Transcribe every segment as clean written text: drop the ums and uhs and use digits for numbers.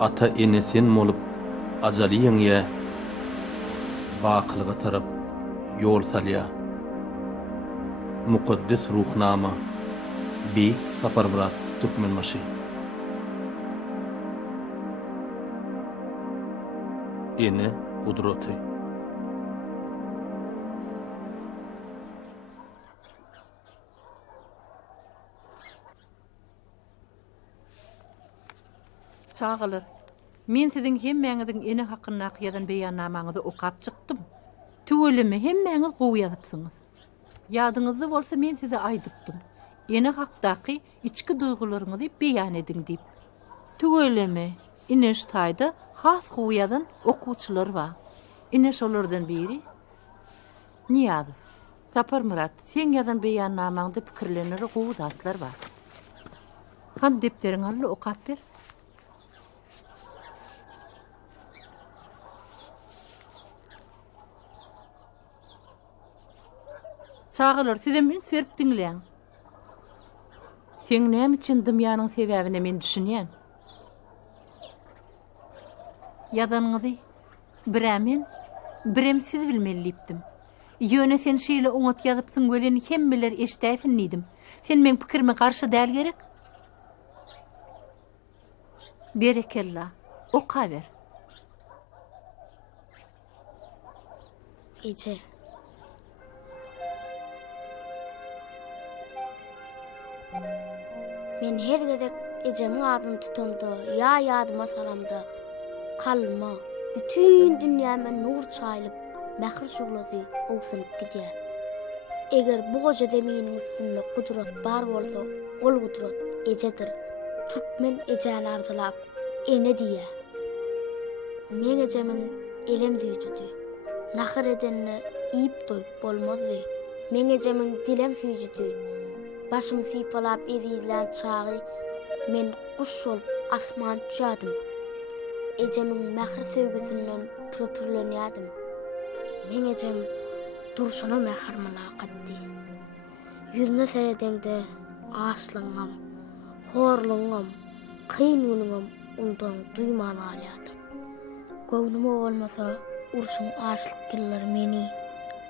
ata ene sen bolup ajalyň ýa baqlyga tarap ýol salýa. Mukaddes ruhnama bi Saparmurat Türkmenbaşy. Ene gudraty. Çağılır. Men sizin hemmeňiziň ene hakkynda ýazan beýannamaňyzy okap çykdym. Tüwelimi hemmeňiz gowy ýazypsyňyz. Ýadyňyzda bolsa men size aýdypdym. Ene hakdaky içki duýgularyňyzy beýan ediň diýip. Tüwelimi iniş taýda has gowy ýazan okuwçylar bar. Iniş olardan biri Niýazy. Saparmurat, sen ýazan beýannamaňda pikirleneri gowy zatlar bar. Han depteriň ally okap ber. Çağılır, size men serip diňleýän. Sen näme üçin dünýäniň sebäbini men düşünýän? Ýazanyňyzy birämen, birem siz bilmelipdim. Ýöne sen şeýle oňat ýazypsyň weleni hemmeler eşdäýfin nidim. Sen men pikirime garşy däl gerek. Berekella, oka ber. Ece. Men her gezek ejemiň adyny tutanda, ýa ýadyma salamda kalma, bütün dünýäme nur çaýlyp, mähir şuglady owsunyp gidýär. Eger bu goja zeminiň üstünde gudrat bar bolsa, ol gudrat ejedir. Türkmen ejäni arzylap, ene diýär. Men ejemiň elem süýjüdi. Nahar edenni iýip doýup bolmazdy. Men ejemiň dilem süýjüdi. Başım sipalap edilen çağı, men kuş olup asman tüýadym. Ejemiň mähir sevgisinden pürpürlenýärdim. Men ejem durşuna mähir mülakatdy. Yüzüne seredende aşlyňam, horluňam, kynlygyňam ondan duýman alýardym. Göwnüme bolmasa urşuň aşlyk giller meni,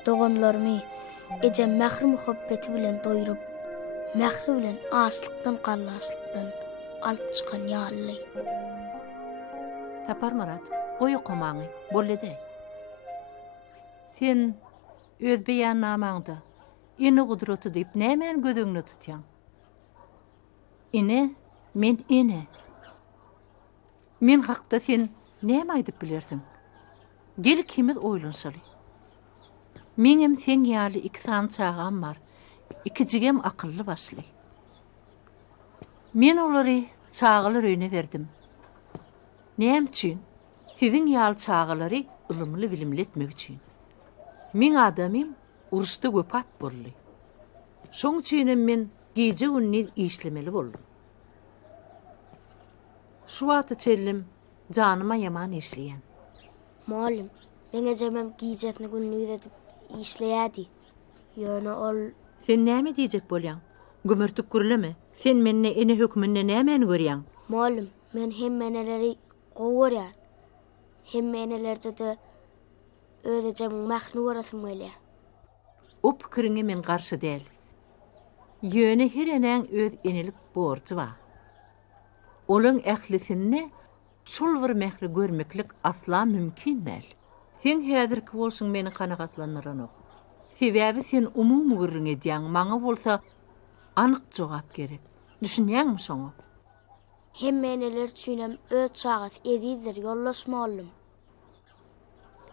doganlarmy ejem mähir muhabbeti bilen doýurup, mähri bilen aşlykdan gallaşlykdan alyp çykan ýaly. Saparmurat, goý okamaňy bolady. Sen öz beýannamaňda ene gudraty diýip nämen gödüňni tutýan? Ene, men ene. Men hakda sen näme aýdyp bilersiň? Gel kimiz oýlanşaly. Meňem sen ýaly iki san çağam bar. İkijigem akıllı başly. Men olary çağılar öýüne berdim. Näme üçin? Siziň ýaly çağılary ılımly bilimli etmek üçin. Men adamym uruşda göpat boldy. Şoň üçin men gece günni işlemeli boldum. Şu wagty çellim janyma ýaman işleýän. Malum, men ejemem gijesini günni edip işleýärdi. Ýöne ol Sen näme diýjek bolýan? Gömürtük gürleme. Sen menne ene hökmünde näme görýän? Malum, men hemmeneleri gowurýar. Hemmenelerde de ödejem mähni görasym gelýär. O pikiriňe men garşy däl. Ýöne her eneň öz enelik borçy bar. Olaň ählisinde şol bir mähri görmeklik asla mümkin däl. Sen häzirki bolsaň meni kanagatlandyran ok. Sebäbi sen umumy görüň edýän, maňa bolsa anyk jogap gerek. Düşünýänmi şoňa? Hemmeneler üçinem öz çağat edidir, ýollaşmalym.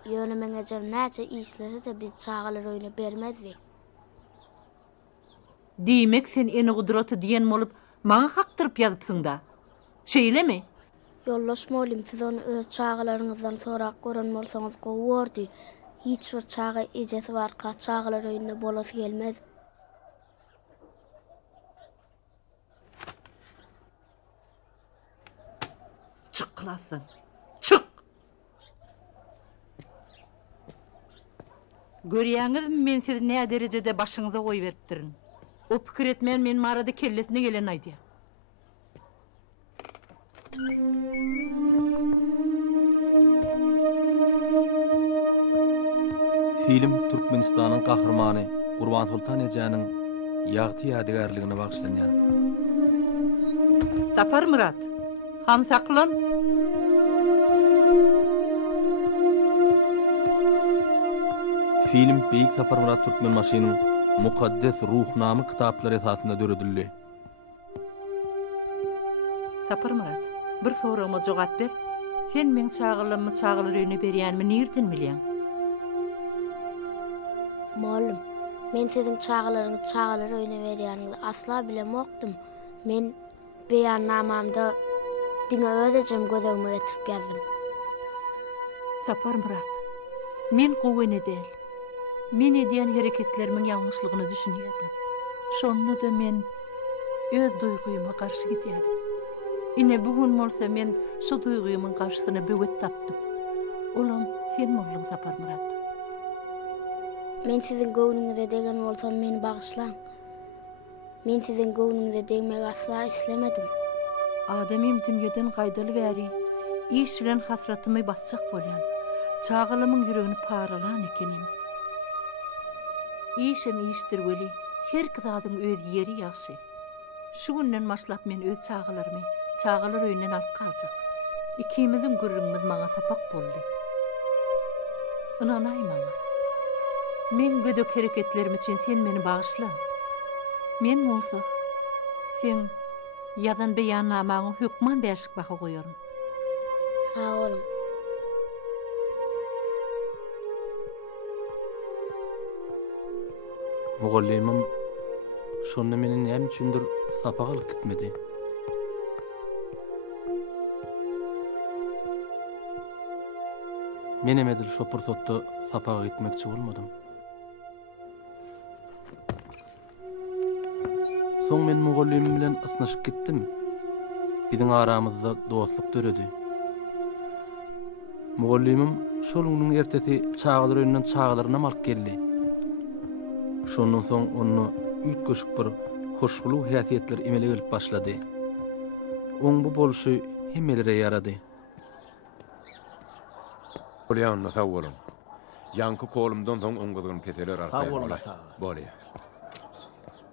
Ýöne men ejem näçe işlese de biz çağalar öýüne bermezdi. Diýmek sen ene gudraty diýen bolup, maňa hakdyryp ýazypsyň da. Şeýlemi? Ýollaşmalym, siz onu öz çağalaryňyzdan sorak gören bolsaňyz gowurdy. Hiç bir çağa ejesi barka çağalar öýünde bolasy gelmez. Çık klasdan. Çık! Görýäňiz men sizi näme derejede başyňyza goýup beripdirin. O pikir etmän men marada kellesine gelen aýdy. Film Türkmenistan'ın kahramanı Gurban Sultan Ejanyň ýagty ýadygarlygyna bagşlanýar. Sapar Murat, ham saklan. Film Beýik Sapar Murat Türkmenmaşynyň Mukaddes Ruhnamy kitaplary esasynda döredildi. Sapar Murat, bir soragyma jogap ber. Sen men çağırlamy çağılaryny berýänmi nirden bilýän? Malum, men sizin çağılaryňyzy çağılar öýüne berýäniňizi asla bilemokdum. Men beýannamamda diňe ödejem gözüme getirip geldim. Sapar Murat, men gowy edel. Men edýän hereketlerimiň ýalňyşlygyny düşünýärdim. Şonu da men öz duýguýyma garşy gitýärdim. Ine bugün bolsa men şu duýguýymyň garşysyna böwet tapdym. Olam sen boldun Sapar Murat. Men sizin göwnüňize degen bolsam meni bagyşlaň. Men sizin göwnüňize degmek asla islemedim. Adamym dünýeden gaýdaly bäri, iş bilen hasratymy basjak bolýan. Çağılymyň ýüregini paralan ekenim. İşim işdir weli, her kizadyň öz ýeri ýaşy. Şu günden başlap men öz çağılarymy çağılar öýünden alyp galjak. Ikimiziň gürrüňimiz maňa sapak boldy. Inanaý maňa. Men gödök hereketlerim üçin sen meni bagyşla. Men bolsa sen ýazan beýannamaňy hükman berşik baha goýarym. Sağ olun. Mugallimim şonu meni näme üçindir sapak alyp gitmedi. Men emedil şo pursatda sapaga gitmekçi bolmadym. Soň men mugallimim bilen ysnaşyp gitdim. Biziň aramyzda dostluk döredi. Mugallimim şol güniň ertesi çağılar öýünden çağılaryna alyp geldi. Şondan soň onu ütköşük bir hoşgulu häsiýetler emele gelip başlady. Oň bu bolşy hemmelere ýarady. Bolýan sağ bolun. Ýanky kolumdan soň oňgyzyň peteler arkaýa bolar. Bolýar.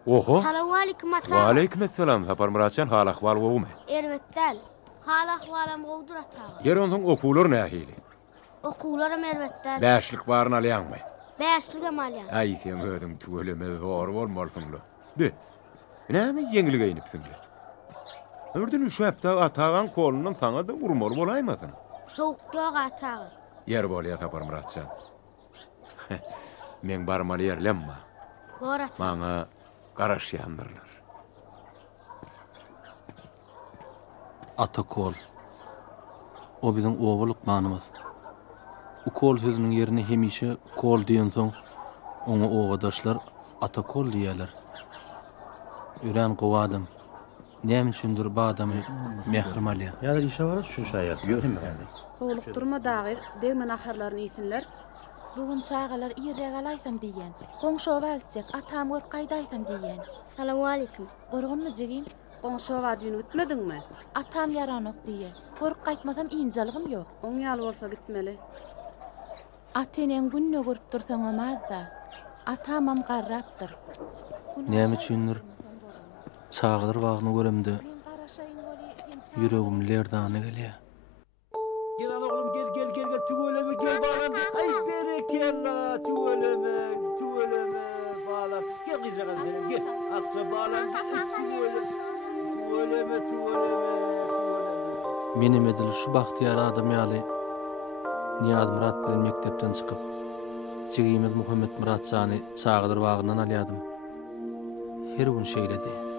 Oho. Salamu alaykum ata. Wa alaykum assalam. Sapar Muratjan hal ahwal gowy? Erwetdäl. Hal ahwalam gowdur ata. Ýeron soň okuwlar nähili? Okuwlarym erwetdäl. Bäşlik baryn alýanmy? Bäşligem alýan. Ay sen ödüm tuweleme zor bolmalysyňlar. De. Näme ýeňil geýnipsiňler? Ördün şu hepde atagan kolundan saňa da urmaly bolaýmasyn? Soğuk ýok ata. Yer bolýar Sapar Muratjan. Men barmaly ýerlemma. Bor ata. Maňa garaşýandyrlar. Atakol. O biziň oba lukmanymyz. U kol sözüniň ýerine hemişe kol diýen soň oňa obadaşlar atakol diýerler. Ören gowadym. Näme üçindir bu adamy mehrim alýar. Ýa-da işe barar şu şaýat. Ýörim hadi. Oğluk durma dağı, degmen ahırlarını iyisinler. Bugün çağalar ýerege alaysam diýen. Goňşowa gitjek, atam görüp gaýdaysam diýen. Salamu alaykum. Gorgunmy jigim? Goňşowa düýün gitmediňmi? Atam ýaranok diýen. Görüp gaýtmasam iňjalygym ýok. Oň ýaly bolsa gitmeli. Atenem günne görüp dursaň amazda. Atamam garrapdyr. Näme üçindir çağlar wagtyny göremde ýüregim lerdany gelýär. Gel oğlum gel tüweleme gel balam. Ay berekella tüweleme balam. Gel gyzagan senem gel. Akça balam tüweleme. Menem edil şu bahtiyar adam ýaly Niyaz Murat bilen mektepden çykyp Jigimiz Muhammed Muratjany çağdyr wagyndan alýadym. Her gün şeýledi.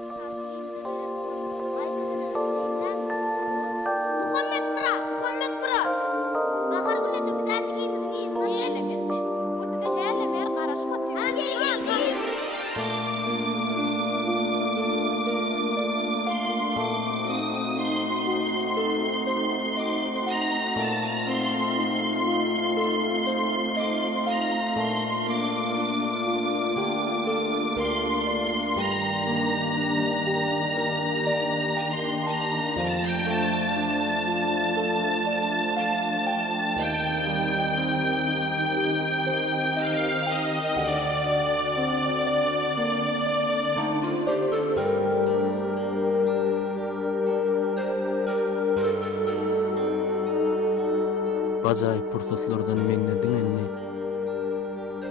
bajaýyp pursatlardan meňne diňenni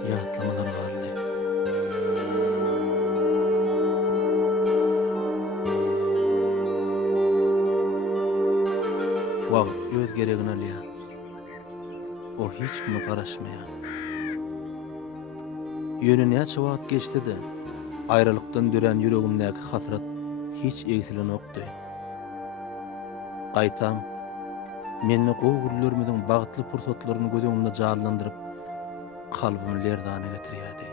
ýatlamalar bardy. Wagt öz geregini alýar. O hiç kime garaşmaýar. Ýöne näçe wagt geçdi-de, aýrylykdan dören ýüregimdäki hasrat hiç egsilenokdy. Gaýtam, meni gowgurlarymyň bagtly pursatlaryny gözeňimde jarlandyryp, kalbymy lerdana getirýärdi.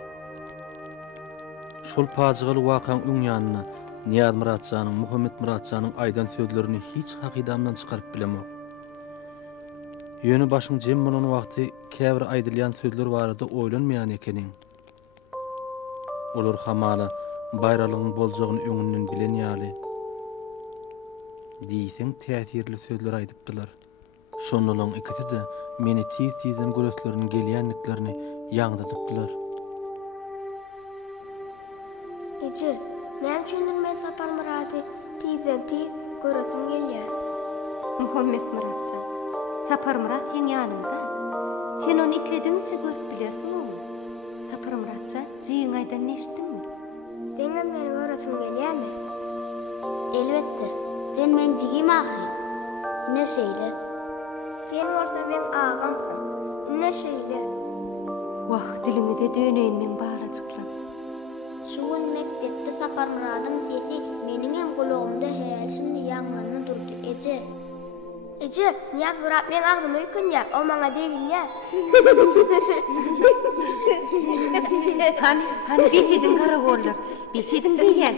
Şol paçygaly wakaň öň ýanyna Niyaz Muratjanyň, Muhammed Muratjanyň aýdan sözlerini hiç hakydamdan çykaryp bilemok. Ýöne başyň jem bolan wagty käbir aýdylýan sözler barada oýlanmaýan ekeniň. Olar hamala bayralygyň boljagyny öňünden bilen ýaly. Diýseň täsirli sözler aýdypdylar. Şondan ikisi de meni tiz-tizden göreslerinin gelýänliklerini ýaňdadypdylar. Ece, näme üçindir men Sapar Murady tizden tiz göresim gelýär? Muhammed Muratjan, Sapar Murat sen ýanymda. Sen onu islediňçe görüp bilýärsiň. Sapar Muratjan, jiň aýdan neşdinmi? Sen meni göresim gelýärmi? Elbetde. Sen men jigim ahly. Ne şeýle? Sen bolsa men agamsın. Ne şeýle? Wah, diliňde döneýin men barajyklar. Şu gün mektepde Sapar Muradyň sesi meniň hem kulağımda häl şimdi ýaňlanyp durdy. Ece, Niyaz Murat men agdymy öýkünýär, o maňa degilýär. Hani bilhidin karagollar, bilhidin diýen.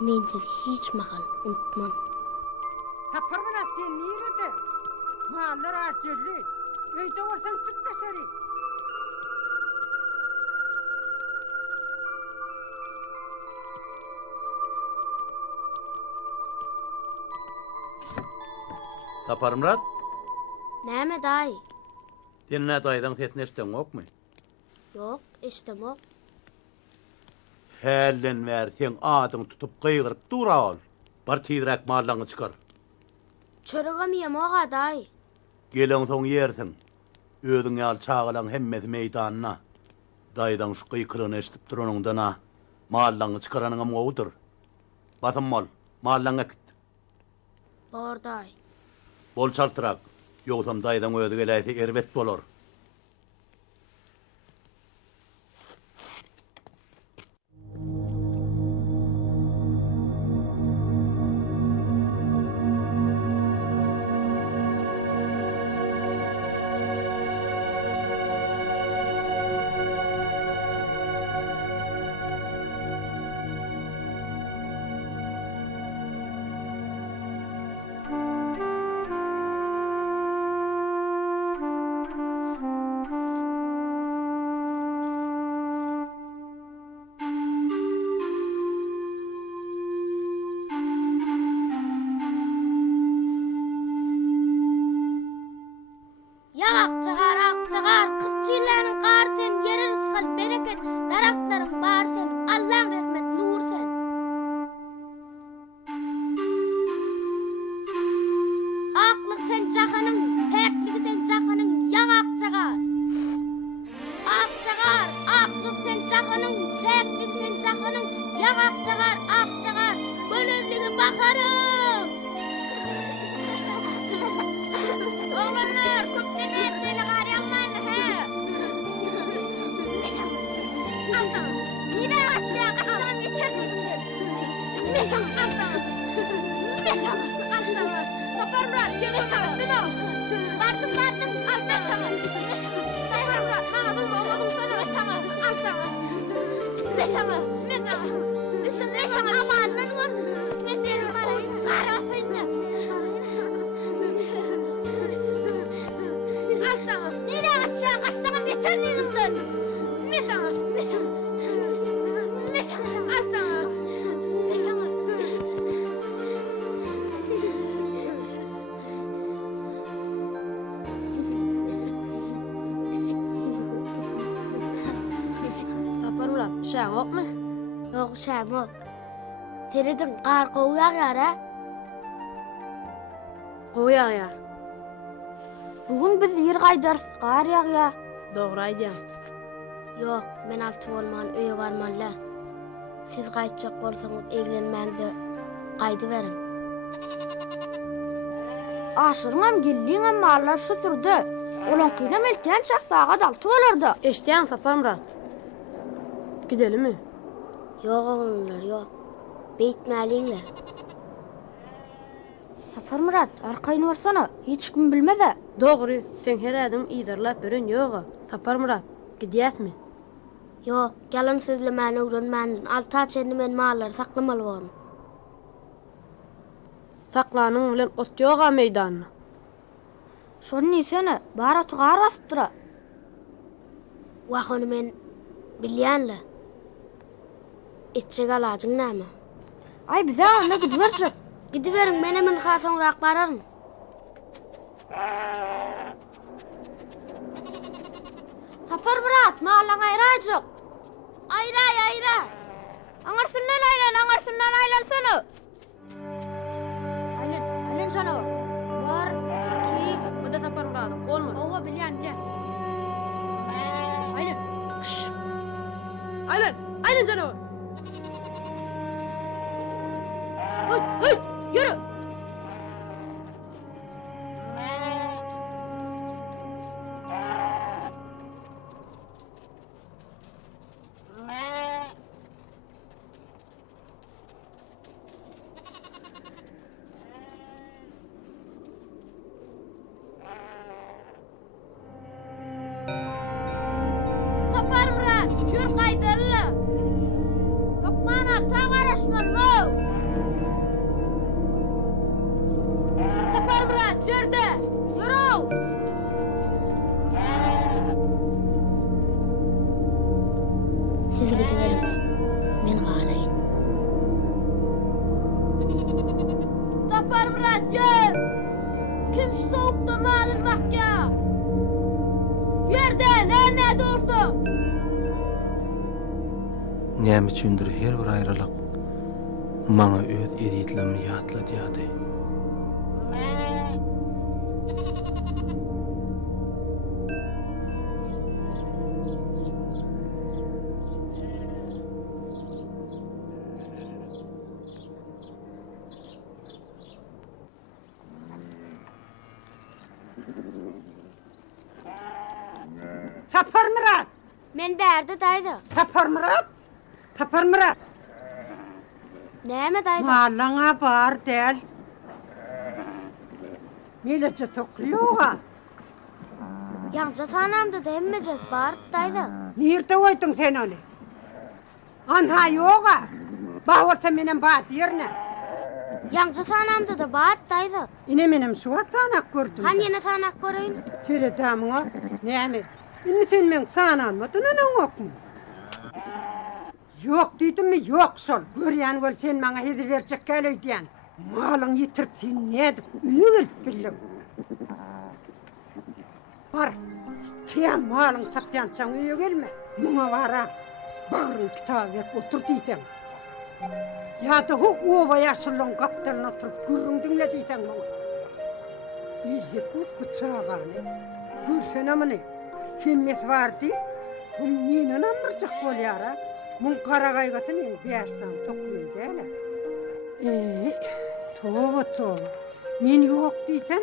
Men sizi hiç mahal unutmam. Sapar Murat sen nirede? Mallar acılı. Öýde bolsaň çık gaşary. Sapar Murat, Näme daý? sen näde aýdan sesini eşitdiňokmy? Yok, eşitemok. Hällen bäri sen adyň tutup gıygyryp dura ol. Bar tizrak mallaňy çykar. Çöregemiyem oga daý. Geleň soň ýersiň. Özüň ýaly çağılaň hemmesi meýdanyna. Daýdan şu gıykyryny eşitip duranyňdan mallaňy çykaranyňam gowdur. Basym bol, mallaňa git. Bar daý. Bol çaltyrak. Ýogsam daýdan öýde geläýse erbet bolar. Sapar Murat, şaň okmy? Yok Şamo. Teredin qar qoğuyak yara. Qo'yaq ya. Bugün biz yer qaydar qar ya. Doğru aýdýan. Yok, men altı bolman öýe barmanlar. Siz qaytjak bolsaňyz eglenmände qaydy berin. Aşırıňam gelliňem mallar şu sürdi. Olankina melken şahsaga dalty bolardy. Eşdýän Saparmurat. Gidelimi? Yok oğlumlar, yok. Beytmäliňler. Saparmurat, arkaýyny barsana. Hiç kim bilmede. Doğru. Sen her adam iýdarlap beren ýoga. Saparmurat, gidýäsmi? Yok, yalan sözlemeni öğrenmendin. Alta çenli men malları saklamalı bolum. Saklanyň bilen ot ýoga meýdanyna. Şonu nisene, bara tuğar basıptıra. Wah onu men bilýänle. Etçek aladyň näme? Ay bize ona gidiversek. Gidiverin, men hemen hasoňrak bararım. Saparmurat, malan aýrajyk. Ayra. Aňarsyndan aýlansana. Aylan şonu. 1, 2, Bu da Saparmurat, bolma. owa bilýän. Aylan canavar. Yürü. Saparmurat, yür qaydalı. Lokman alta garaşmalma. Saparmurat, yürde. Yürü. Siz gidiverin. Men galayın. Saparmurat, yür. Kim şu soğukta malın vakya? Yürde, näme dursun? Näme üçindir her bir aýralyk maňa öz editlerimi ýatladýady. Saparmurat. Men bärde daýdy. Saparmurat. Näme daýdy? Malaňa bar del. Milece tokluyoga. Ýança sanamda da hemmejes bar daýdy. Nirde oýdyň sen onu? Anha yoga. Bawarsa menen bat ýerine. Ýança sanamda da bat daýdy. Ine menem şuwa sanak gördüm. Han ýene sanak göreýin. Seredamyňa näme? Indi sen men sananmadyn okmu? Yok diýdim mi? Yok şol. Görýän bol sen maňa hedi berjek gelýän. Malyň ýitirip sen nädip üýe gelip bildim. Bar. Tiýen malyň tapýançaň üýe gelme. Muňa bara. Bagyryň kitap berip otur diýsen. Ya da hu owa ýaşylyň gapdalyna turup gürrüň diňle diýsen muňa. İyi pus bıçağını. Gürsen amını. Kimmet vardı? Bu ninen anlayacak bolyara. Mun qaragaygatın beşten tokluyum dele. Toba. Men yok diýsem,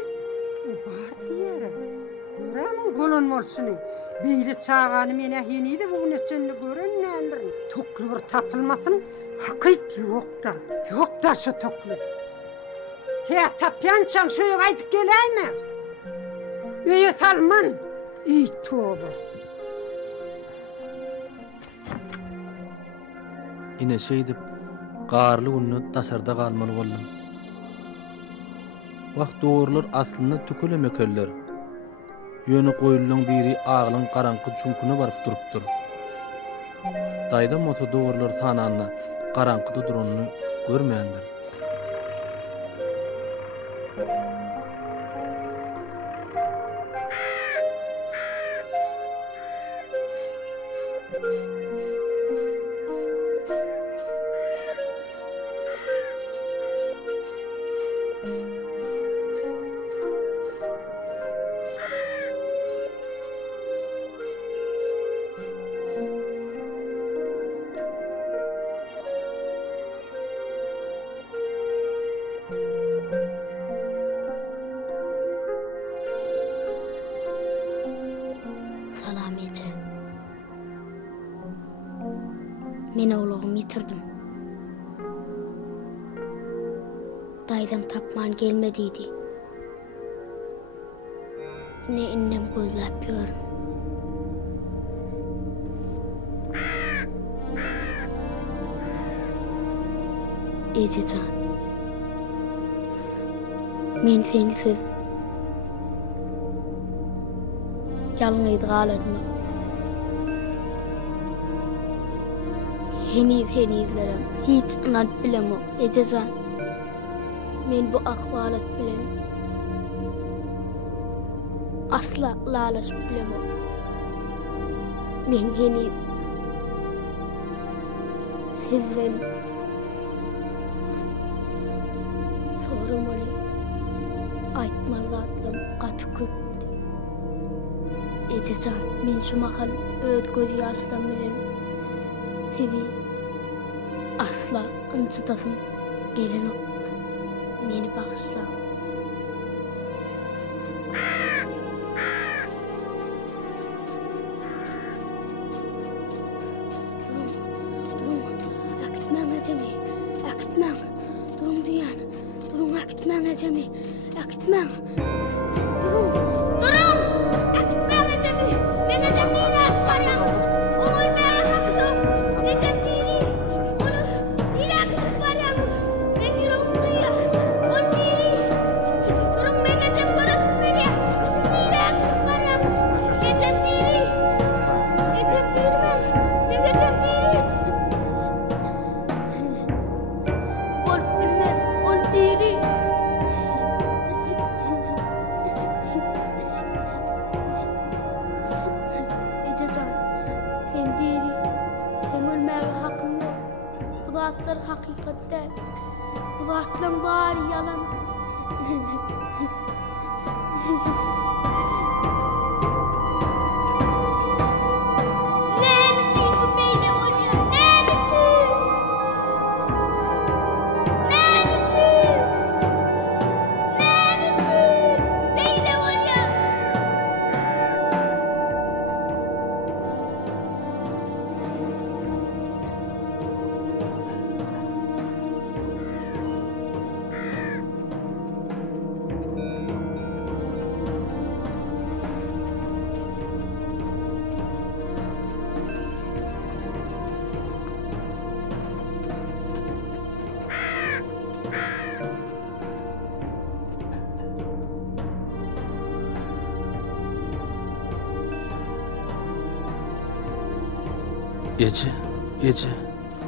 o bar diýere. Görämiň bolanmalsyny. Beýle çağany mene henidi bu neçenli görennändir. Toklu bir tapylmasyn hakyt ýokda. Ýokda şu toklu. Te tapyançaň şoýa gaýdyp geläými? Öýe talman. Ey toba. Ine şeýdip garly günü tasarda galmaly boldum. Wagt dogrular aslynda tükelemekeller. Ýöne goýulyň biri agylyň garaňky çunkuna baryp durupdyr. Daýda moto dogrular sananyna garaňkyda duranyny görmändir. yitirdim. Daýdam tapman gelmediydi. Ne innem gözläp ýörüm. Ejecan. Men sensiz yalňyz galadym. Henizlerim hiç inat bilemok. Ejecan. Men bu ahwalat bilen asla lalaş bilemok. Men heni sizden sorum oli aýtmalarym gaty köpdi. Ejecan, men şu mahal öz göz ýaşlarym bilen sizi asla ınçytasym gelenok. Meni bağışla. Durun. Akıtmam acemi. Akıtmam. Durun duyan. Durun akıtmam acemi. Akıtmam. Durun. Akıtmam acemi. Men acemiyle akıtmarım. Oğul bana hafızı. Necem değil. Onu yine akıtıp varım. Men yüreğim duyuyor. Bulatlar hakikatten, bulatlar bari yalan. Ne biçim bu beyle oluyor? Ne biçim? Beyle oluyor?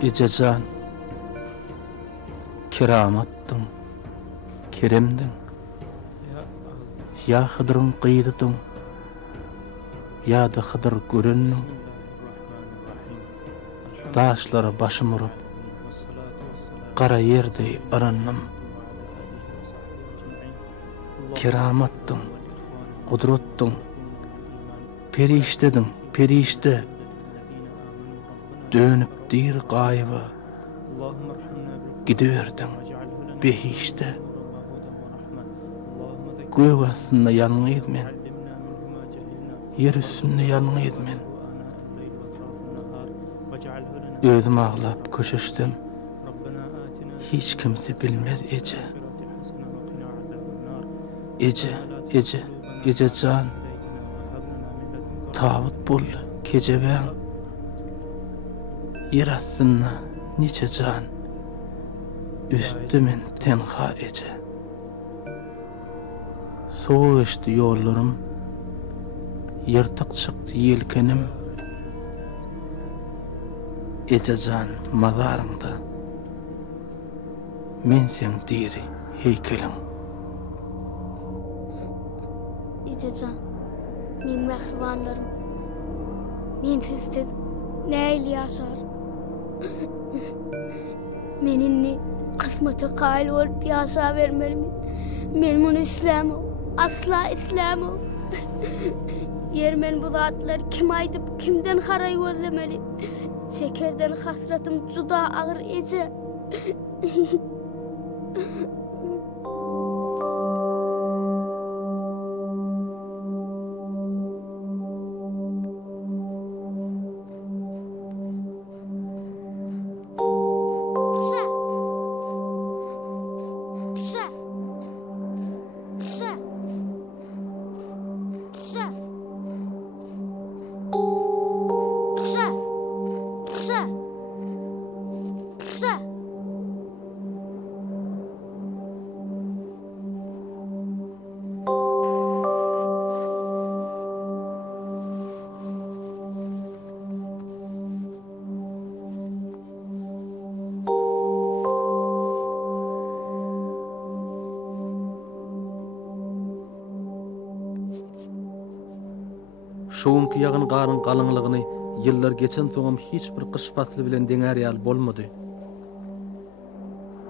Ejecan. Keramatdyň, keremdiň. Ya Hıdır'ın kıydıdın, ya da Hıdır görünün. Daşlara başım vurup, kara yerde aranım. Keramatdyň, kudretdyň, periştedin, perişte. Dönüp dir gaýba, gidiverdin, behişte. Göw astynda ýalňyz men, yer üstünde ýalňyz men. Özüm ağlap köşeşdim, hiç kimse bilmez Ejecan. Tabut boldy, kejebäň. Yer astynda niçe can, üstümen tenha ece. Soğuştu yollarım, yırtık çıktı yelkenim. Ejecan mazarında, men sen diri heykelim. Ejecan, men mehribanlarım, men sizsiz näýli ýaşarym? Meninni kısmeti kail olup yaşa vermeliyim. Men bunu islamam. Asla islamam. Yer men bu zatlar kim aydıp kimden haray gözlemeli. Çekerden hasretim juda ağır ece. Şoňky ýagyn garyn galyňlygyny ýyllar geçen soňam hiç bir kışpatly bilen deňär ýaly bolmady.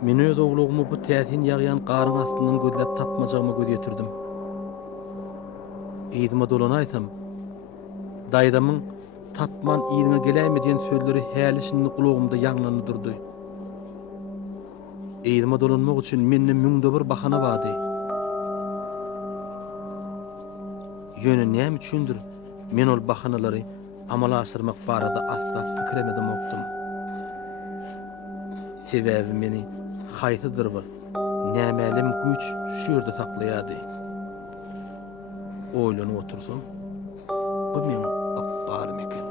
Men öz oglugymy bu täsin ýagýan garyn astyndan gözläp tapmajagymy gözetirdim. Eýdime dolan aýsam, daýdamyň tapman iýdiňe geläými diýen sözleri häli şindi kulagymda ýaňlanyp durdy. Eýdime dolanmak üçin mende müňde bir bahana bardy. Ýöne näme üçindir men ol bahanalary amala aşyrmak barada asla pikirlemedem okdum. Sebebi meni haýsydyr bir nämelim güç şu ýerde saklaýady. Oýlanyp otursam, bu men akbarym eken.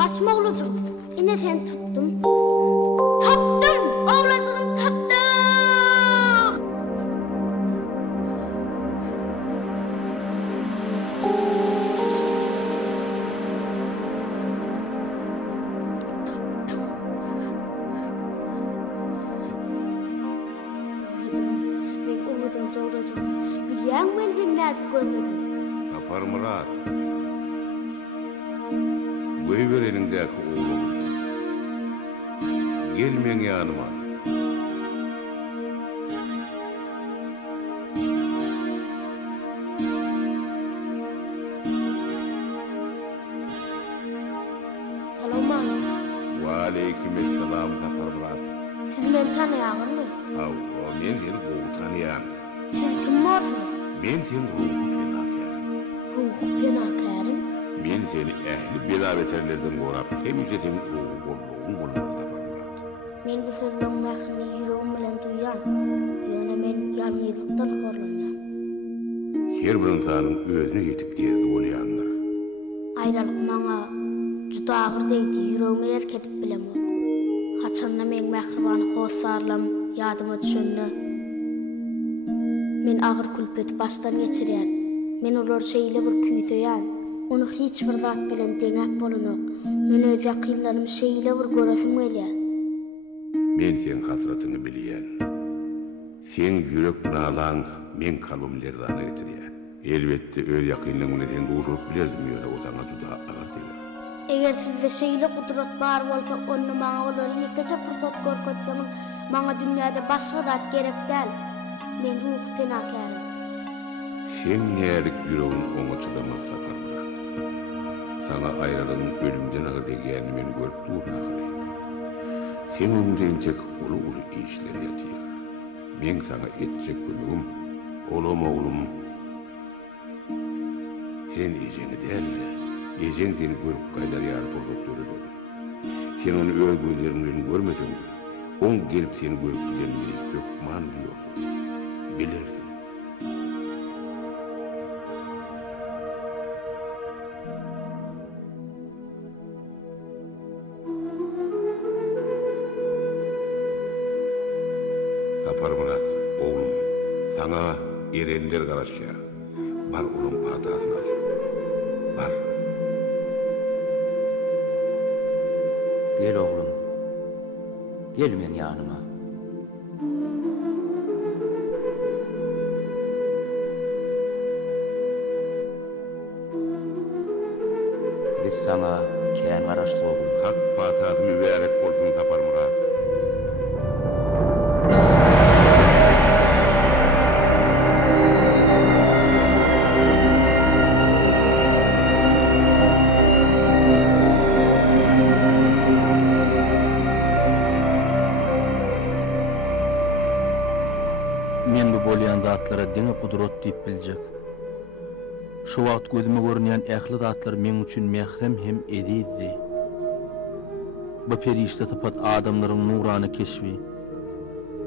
Kaçma oğlacığım. Yine sen tuttum. Taptım oğlacığım, taptım. Ben oğladım çoğulacığım. Bilýän men seni nädip görmedim. Sapar Murat. Göýber elindäki oğlum. Gelmeň ýanyma. Salam aleyküm. Wa aleykümesselam Sapar Murat. Siz meni tanıýaňyzmy? Aw, men seni gowy tanıýan. Siz kim bolsunuz? Men seni ruhy penakär. Ruhy penakärym. Men seni ähli belabeterlerden gorap, hemije seni ruhy bolmagyň bolmaly Sapar Murat. Men bu sözleň mährini ýüregim bilen duýýan. Ýöne men ýalňyzlykdan horlanýan. Her bir insanın özüne yetip derdi bolýandyr. Aýralyk maňa juda agyr degdi, ýüregime erketip bilem ol. Haçanda men mähribany howsarlam ýadyma düşenni. Men agyr külpeti başdan geçirýän. Men olar şeýle bir küýseýän. Onu hiç bir zat bilen deňäp bolanok. Men öz ýakynlarymy şeýle bir göresim gelýär. Men sen hasratyny bilýän. Sen ýürek nalan men kalımlerden getirýär. Elbetde öz ýakynlygyny sen urup bilerdim ýöne o sana juda agyr diýer. Eger sizde şeýle kudrat bar bolsa, onu maňa olar ýekeçe pursat görkezseň, maňa dünýäde başga zat gerek däl. Men ruh penakärym. Sen nälik ýüregin oňa çydamaz Sapar Murat. Sana aýralyň ölümden agyr degeni men görüp duram. Sen öňünde uly işler ýatýar. Men sana etjek günüm, oğlum. Sen ejeňi däl, ejeň seni görüp gaýdar ýar boldup durýar. Sen onu öz gözlerinden görmeseň, oň gelip seni görüp gidenini ýokman diýorsun. Bilersin. Sapar Murat, oğlum, sana erenler garaşýar. Bar onun patasyny al. Bar. Gel oğlum. Gel men ýanyma. sana kän garaşdy oğlum. Hak patası mübarek bolsun Sapar Murat. Men bu bolýan zatlara diňe kudret diýip biljek. Şu wagt gözüme görünýän ähli zatlar men üçin mehrem hem edizdi. Bu perişte tapat adamlaryň nurany keşfi,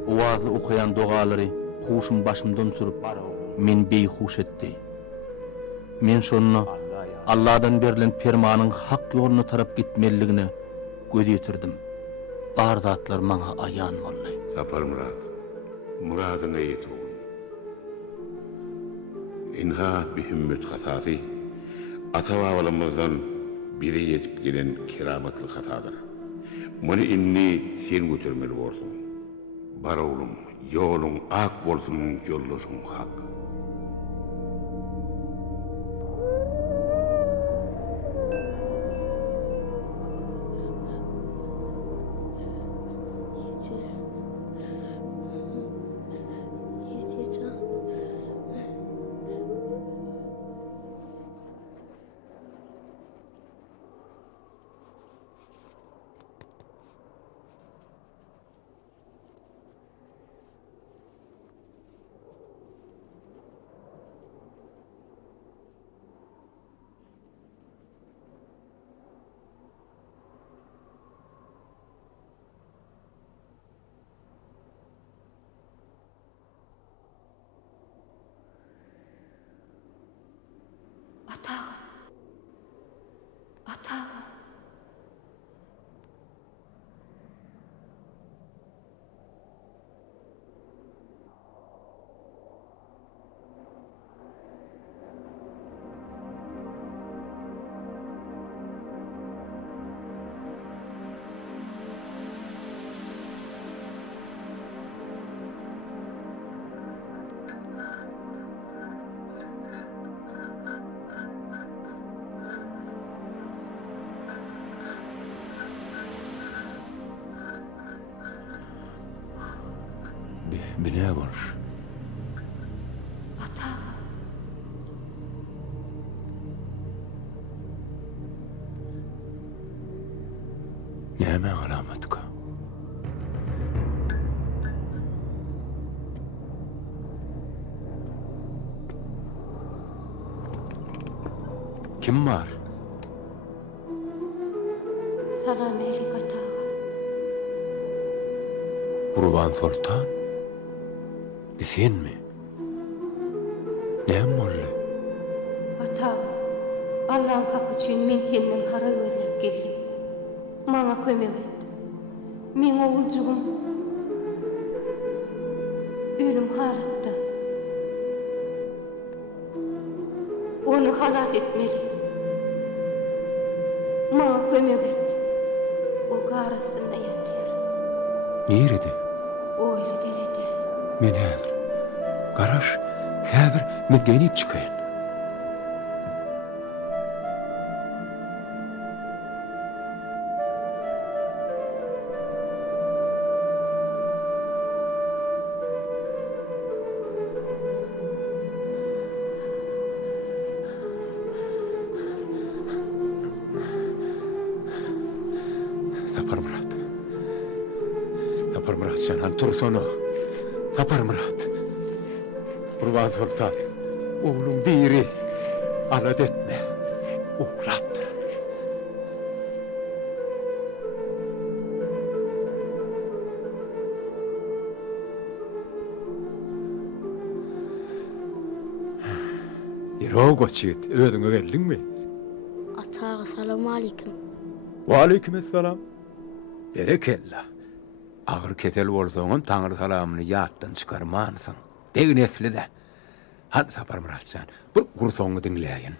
owazly okuyan dogalary huşum başymdan sürüp men beýhuş etdi. Men şonu Allah'dan berilen permanyň hak ýoluna tarap gitmeligini göz ýetirdim. Bar zatlar maňa aýan boldy. Sapar Murat, muradyna ýet oğlum. İnha bihimmet hatası, ata-babalarımızdan biri yetip gelen keramatlı hatadır. Bunu inni sen götürmeli bolsun. Bar oğlum, yolun ak bolsun, yollusun hak. Bine konuş. Ata. Näme alamatyka? Kim var? Salam eylik ata. Kurban Sultan? Sen mi? Näme boldy? Ata, Allah'ın hakkı üçün men senden hara gözlep geldim. Maňa kömek et. Men oğulcugum ölüm halatda. Onu halas etmeli. Maňa kömek et. O garasynda ýatyr. Nerede? Oýly derede. Men häzir. Garaş, häzir men genip çykaýyn. Sapar Murat. Sapar Murat janan tursana. Sapar Murat. Kurban Sultan. Oğlum diri. Alat etme. Uğrattır. Yero goçit. Ödüňe geldiňmi? Atağa salam aleyküm. Wa aleykümesselam. Berekella. Ağır ketel bolsaňam Taňry salamyny ýatdan çykarmansyň. Degin etli de. Han Sapar Muratjan, bir gursoňy dinleýin.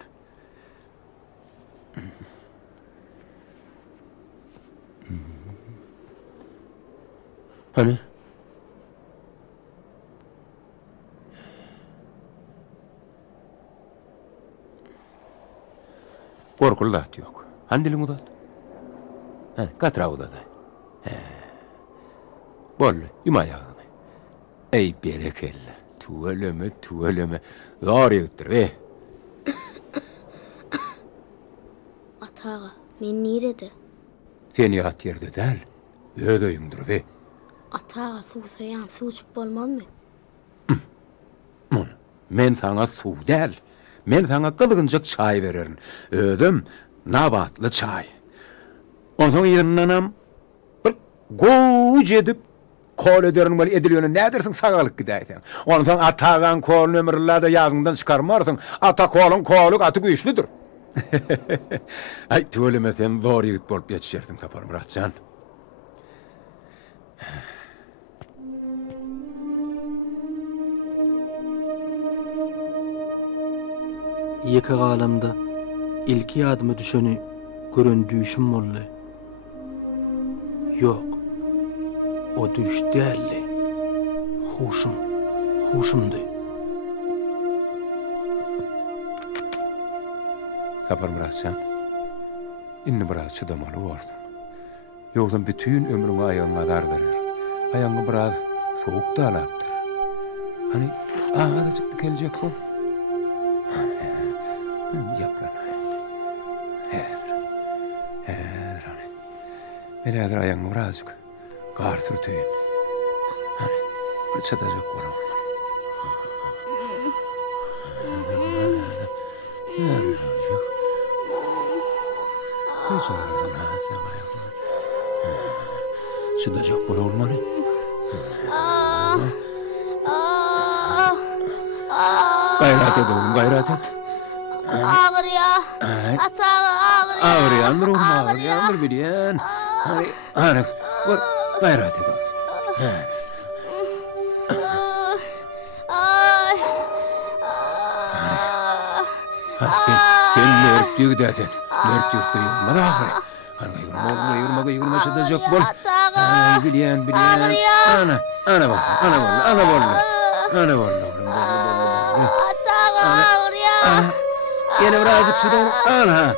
Hani? Korkuldat yok. Andilin uzat. Katra uzadı. Bol, yumayağını. Ey berekella. Tuveleme. Zor yuttur be. Atağa, men nerede? Seni yat yerde değil. Ödöyündür be. Atağa su sayan su içip bolmaz mı? Men sana su değil. Men sana kılgıncak çay veririm. Ödüm nabatlı çay. Ondan yanınam bir goğuc edip kol ederin böyle ediliyorsun. Ne dersin sağlık gideysen. Ondan atağın kol nömürlerde yazından çıkarmarsın. Ata koluk atı güçlüdür. Ay tüvelemesen doğru yigit bolup geçersin Sapar Muratcan. Yeki galamda ilki yadıma düşeni göründüğüşüm bolly. Yok. O düş değerli. Huşumdu. Sapar Muratcan, inni biraz çıdamalı vardın. Yoksa bütün ömrüne ayağına dar verir. Ayağını biraz soğuk da alattır. Hani da çıktı gelecek bu. Yapran. Hani. Beladır ayağını birazcık kar sürtüyün. Hani bir çıdacak var. Çıdacak var olmalı. Gayret et oğlum, gayret et. Ağır ya. Atağı ağır ya. Ağır yandır oğlum, ağır yandır biliyen. Hani, vur, gayret et oğlum. Sen nörtüyü gidedin. Nörtüyü kırıyorlar ağır. Hani yürüme çıdacak bol. Ay biliyen. Ana bol oğlum. Atağı ağır ya. Yine birazcık çıdayın. Ana.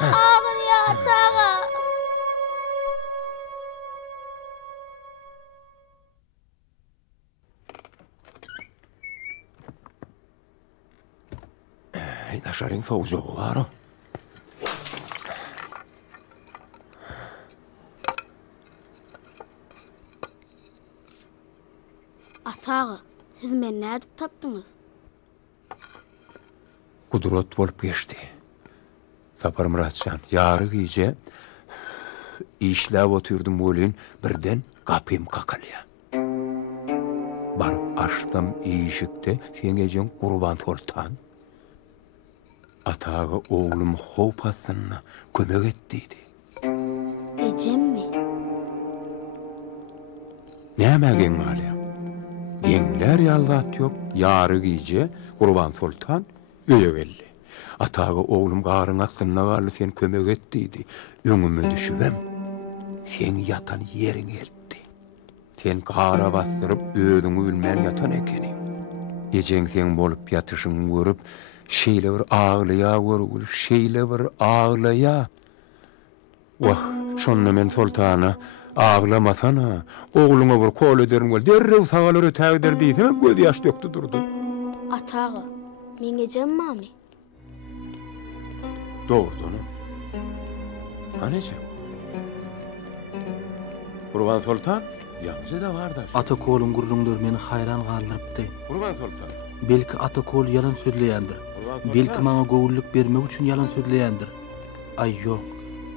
Ağır ya atağı. Taşarın soğucu var o. Atağı, siz men ne edip taptınız? Kudret bolup geçti. Sapar Muratcan, yarı gece işlev oturdum bolin birden kapım kakalya. Barıp açtım iyişikte sen gecen kurban tortan. Atağı oğlum hopasına kömek ettiydi. Ecem mi? Nämägen malya? Genler yalvat yok. Yarı gece Kurban Sultan öye geldi. Atağı oğlum garın astına galy sen kömek ettiydi. Öňüme düşübem. Sen yatan yerin eltdi. Sen gara bastırıp ödüňi bilmän yatan ekenim. Ejeng sen bolup yatyşyň görüp şeýle bir ağlaya. Wah, şonda men sultana ağlamasana. Oğluma bir kol ederim gel. Derrew sagalar ötägdir diýsem göz ýaş dökdi durdy. Atağı, men Ecem mami? Doğrudunu. Anacığım. Kurban Sultan, yalnızca da var da. Atakolun gurrundur meni hayran kaldırıpdy. Kurban Sultan. Belki Atakol yalan sözleýändir. Belki maňa gowulluk bermek üçin yalan sözleýändir. Ay yok,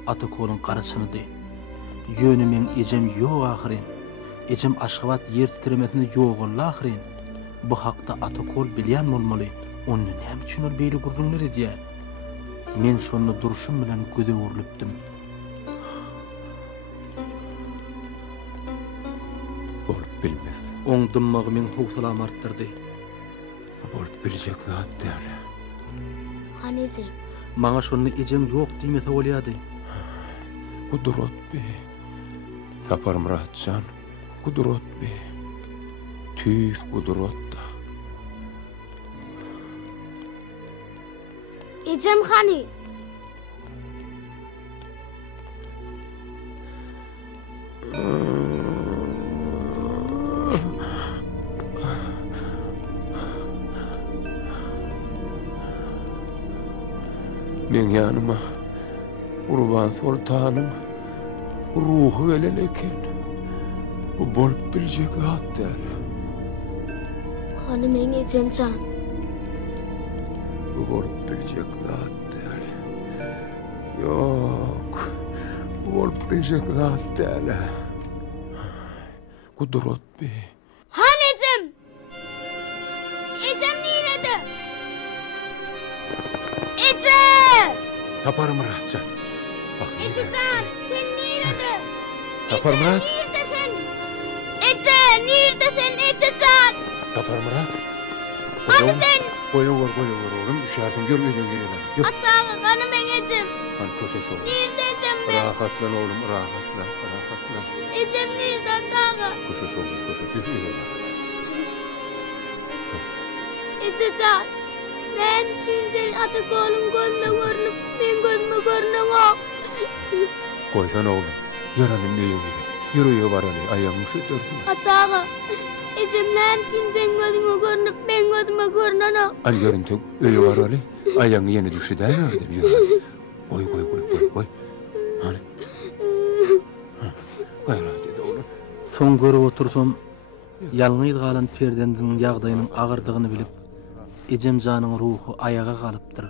Atakolun garaşyny. Ýöne men Ecem ýok ahyrin. Ecem Aşgabat ýer titremesini ýok ahyrin. Bu hakda Atakol bilýän bolmaly. Onu näme üçin ol beýle gurrunlar edýär? Men şonu duruşum bilen göze urulypdym. Bolup bilmez. Oň dymmagy men howsalam artdyrdy. Bolup biljek zat däl. Hanejim. Maňa şonu Ecem ýok diýmese bolýardy. Kudret be. Sapar Muratcan, kudret be. Tüýs kudret da. Ecem hani? Men yanıma Kurban Sultanım ruhu gelen eken. Bu bolup bilecek zat däl. Hani men Ejemcan. Bu bolup bilecek zat däl. Yok. Bu bolup bilecek zat däl. Kudret be. Han Ejem! Ejem nirede? Ejem! Tapar Muratcan. Bak. Ejecan, sen nirede? Tapar Murat. Neredesin? Ece, neredesin Ejecan? Tapar Murat. Hani sen? Koyu var oğlum. Üşersin görmeyeceğim geliyorum. Gör. Atağı, hani ben Ejem? Hani köşe soğuk. Nerede Ejem ben? Rahatlan oğlum, rahatlan. Ejem nerede atağı? Köşe soğuk. Ejecan, ben şimdi Atakoğlu'nun gözüne görünüp, ben gözüme görünen o. Koysan oğlum. Yaranın neyi olur? Yürüye var Ali, ayağını sütürsün. Atağı, Ejem ben şimdi sen gözüme görünüp, ben gözüme görünen o. Ali yarın tek öyle var Ali, ayağını yeni düştü değil mi öyle? Yürü. Koy. Hani? Gayret et oğlum. Son görüp otursam, yalnız galan perdendiň ýagdaýynyň agyrdygyny bilip, Ejemjanyň ruhu ayaga galypdyr.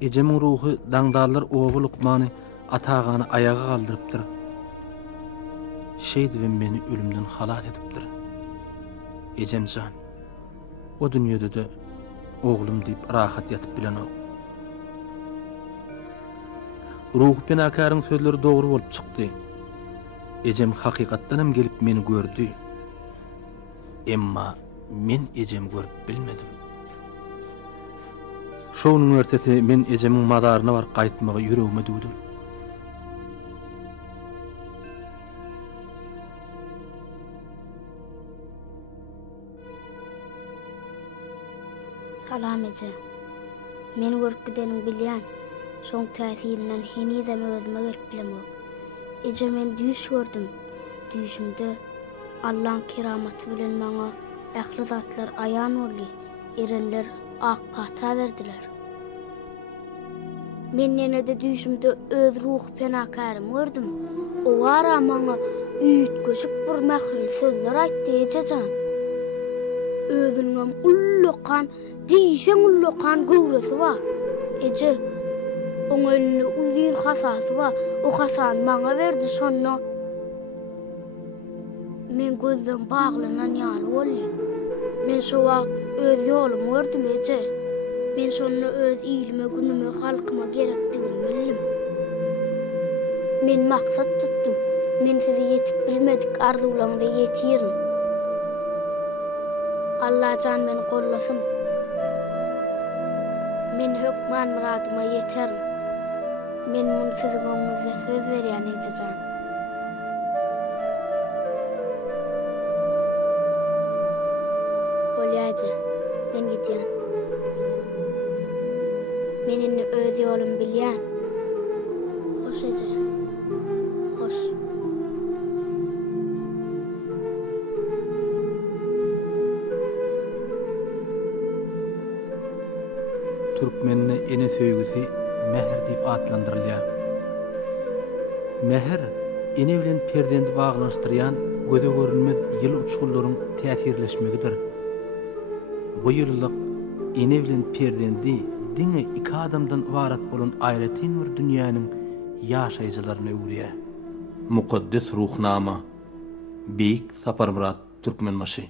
Ejemiň ruhu daňdalar oğul Lukmany atagany ayaga galdyrypdyr. Şeýdi meni ölümden halat edipdir. Ejemjan, o dünýede de oğlum diýip rahat ýatyp bilen o. Ruhu penakaryň sözleri dogry bolup çykdy. Ejem hakykatdanam gelip meni gördü. Emma men Ejem görüp bilmedim. Şonuň ertesi men Ejemiň madaryna bar gaýtmagy ýüregime dugdum. Salam Ece. Men görüp gideniň bilýän. Şoň täsirinden henizem özüme gelip bilemok. Ece men düýüş gördüm. Düýüşümde Allah'ın keramaty bilen maňa ähli zatlar aýan boldy. Erenler ak pata berdiler. Men ýene-de düýüşümde öz ruh penakarym gördüm. O wara maňa üýtgeşik bir mähril sözler aýtdy Ejejan. Özüňem ullukan, diýşeň ullukan göwresi bar. Ece, oň önüne uzun hasasy bar. O hasan maňa berdi şonno. Men gözüm baglanan ýaly boldy. Men şo wagt öz ýolumy gördüm Ece. Men şonu öz iýilime, günüme, halkyma gerekdigini bildim. Men maksat tutdum. Men sizi yetip bilmedik arzulaňyza ýetirim. Allah can meni gollasın. Men hökman muradyma ýeterim. Men muny siziň öňüňizde söz berýän Ejejan. Bolýaja, men gidýän. Menini öz ýolum bilýän. Hoş Eje. Hoş. Türkmenine ene söýgüsi mehr diýip atlandyrylýar. Mehr ene bilen perdendi baglanşdyrýan göze görünmez ýyl uçgullaryň täsirleşmegidir. Bu ýyllyk ene bilen perdendi diňe iki adamdan ibarat bolan aýratyn bir dünýäniň ýaşaýjylaryna öwrýär. Mukaddes ruhnama Beyik Sapar Murat Türkmenmaşy.